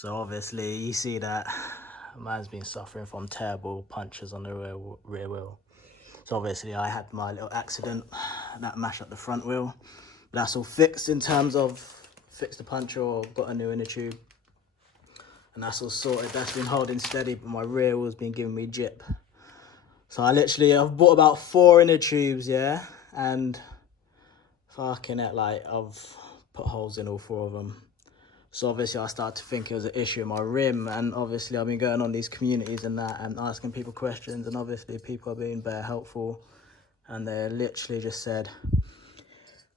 So obviously you see that man's been suffering from terrible punctures on the rear wheel. So obviously I had my little accident that mashed up the front wheel. But that's all fixed in terms of fixed the puncture or got a new inner tube. And that's all sorted. That's been holding steady, but my rear wheel's been giving me jip. So I've bought about 4 inner tubes, yeah? And fucking it, like I've put holes in all 4 of them. So obviously I started to think it was an issue in my rim, and obviously I've been going on these communities and that and asking people questions, and obviously people are being very helpful, and they literally just said,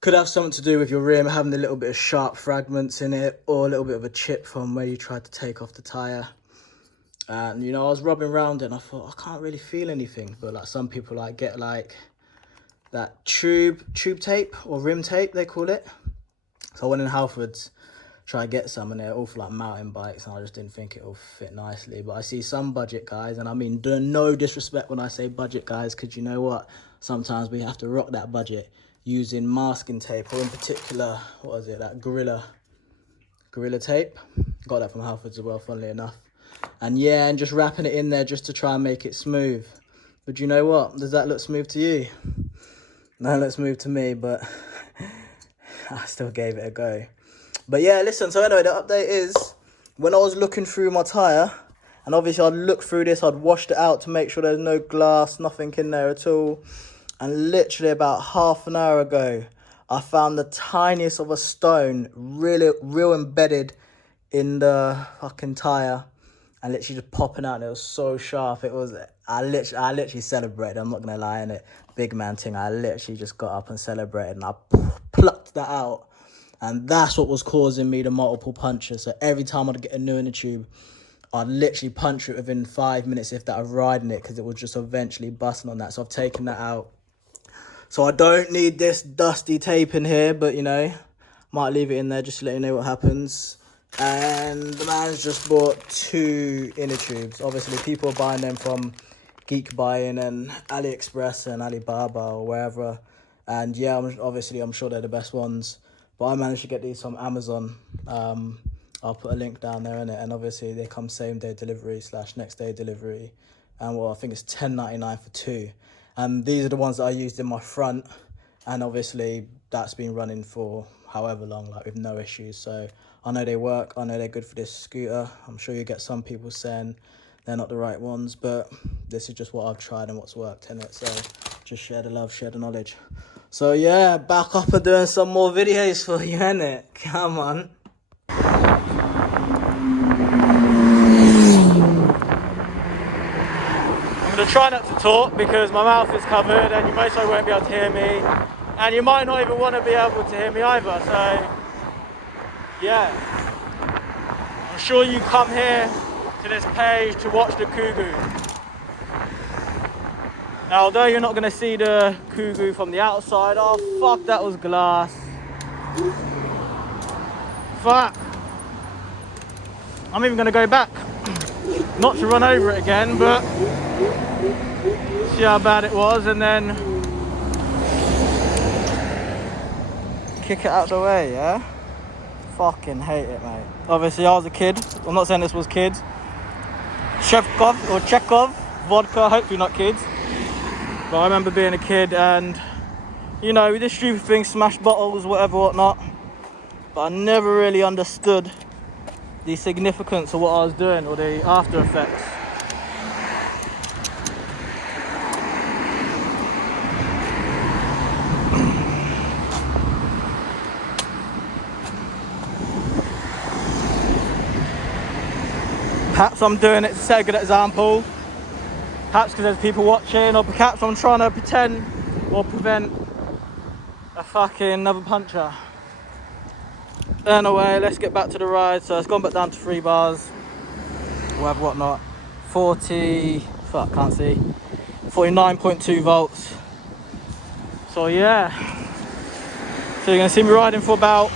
could have something to do with your rim having a little bit of sharp fragments in it, or a little bit of a chip from where you tried to take off the tyre. And you know, I was rubbing around it and I thought, I can't really feel anything, but like some people like get like that tube tape or rim tape they call it. So I went in Halfords, try to get some, and they're all for like mountain bikes, and I just didn't think it'll fit nicely. But I see some budget guys, and I mean no disrespect when I say budget guys, because you know what, sometimes we have to rock that budget using masking tape, or in particular, what was it, that gorilla tape. Got that from Halfords as well, funnily enough. And yeah, and just wrapping it in there just to try and make it smooth. But you know what, does that look smooth to you? No, it looks smooth to me, but I still gave it a go. But yeah, listen, so anyway, the update is, when I was looking through my tyre, and obviously I'd look through this, I'd washed it out to make sure there's no glass, nothing in there at all. And literally about half an hour ago, I found the tiniest of a stone, real embedded in the fucking tyre, and literally just popping out, and it was so sharp. It was, I literally celebrated, I'm not going to lie, in it. Big man thing, I literally just got up and celebrated, and I plucked that out. And that's what was causing me the multiple punctures. So every time I'd get a new inner tube, I'd literally puncture it within 5 minutes, if that, of riding it, because it was just eventually busting on that. So I've taken that out. So I don't need this dusty tape in here, but you know, might leave it in there just to let you know what happens. And the man's just bought 2 inner tubes. Obviously, people are buying them from Geek Buying and AliExpress and Alibaba or wherever. And yeah, I'm sure they're the best ones. But I managed to get these from Amazon. I'll put a link down there in it, and obviously they come same day delivery / next day delivery. And well, I think it's $10.99 for 2. And these are the ones that I used in my front, and obviously that's been running for however long, like with no issues. So I know they work, I know they're good for this scooter. I'm sure you get some people saying they're not the right ones, but this is just what I've tried and what's worked in it. So just share the love, share the knowledge. So yeah, back up and doing some more videos for you, innit? Come on. I'm going to try not to talk because my mouth is covered and you most likely won't be able to hear me. And you might not even want to be able to hear me either. So yeah, I'm sure you come here to this page to watch the Kugoo. Now, although you're not going to see the Kugoo from the outside, oh fuck, that was glass. Fuck. I'm even going to go back. Not to run over it again, but see how bad it was and then kick it out the way, yeah? Fucking hate it, mate. Obviously, I was a kid. I'm not saying this was kids. Chekhov vodka, hopefully not kids. But I remember being a kid and, you know, we did stupid things, smash bottles, whatever, whatnot. But I never really understood the significance of what I was doing or the after effects. Perhaps I'm doing it to set a good example. Perhaps because there's people watching, or perhaps I'm trying to pretend or prevent a fucking another puncture. Anyway, let's get back to the ride. So it's gone back down to 3 bars, whatever, whatnot. 49.2 volts. So yeah, so you're gonna see me riding for about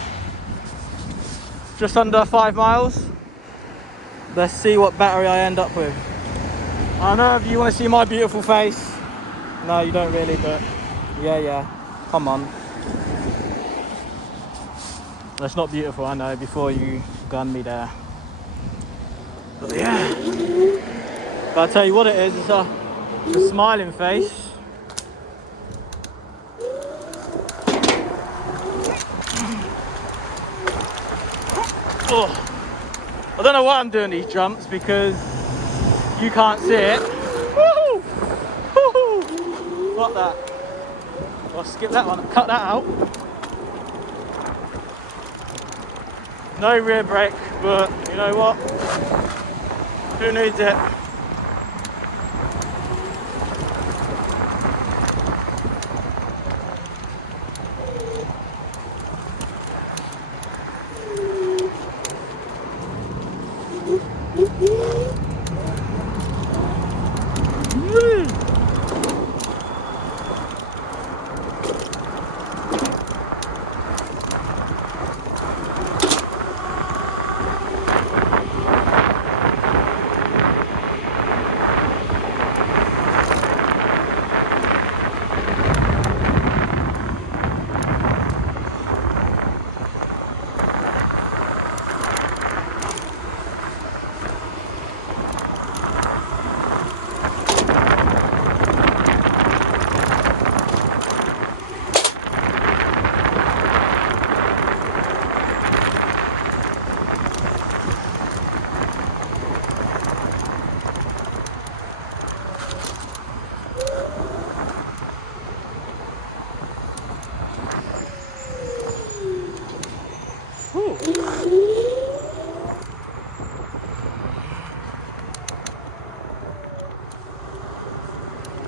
just under 5 miles. Let's see what battery I end up with. I know if you want to see my beautiful face. No, you don't really, but yeah, come on. That's not beautiful, I know, before you gun me there. But yeah, but I'll tell you what it is, it's a smiling face. Oh, I don't know why I'm doing these jumps because you can't see it. Woohoo! Woohoo! Fuck that. I'll skip that one, cut that out. No rear brake, but you know what? Who needs it?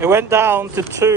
It went down to 2.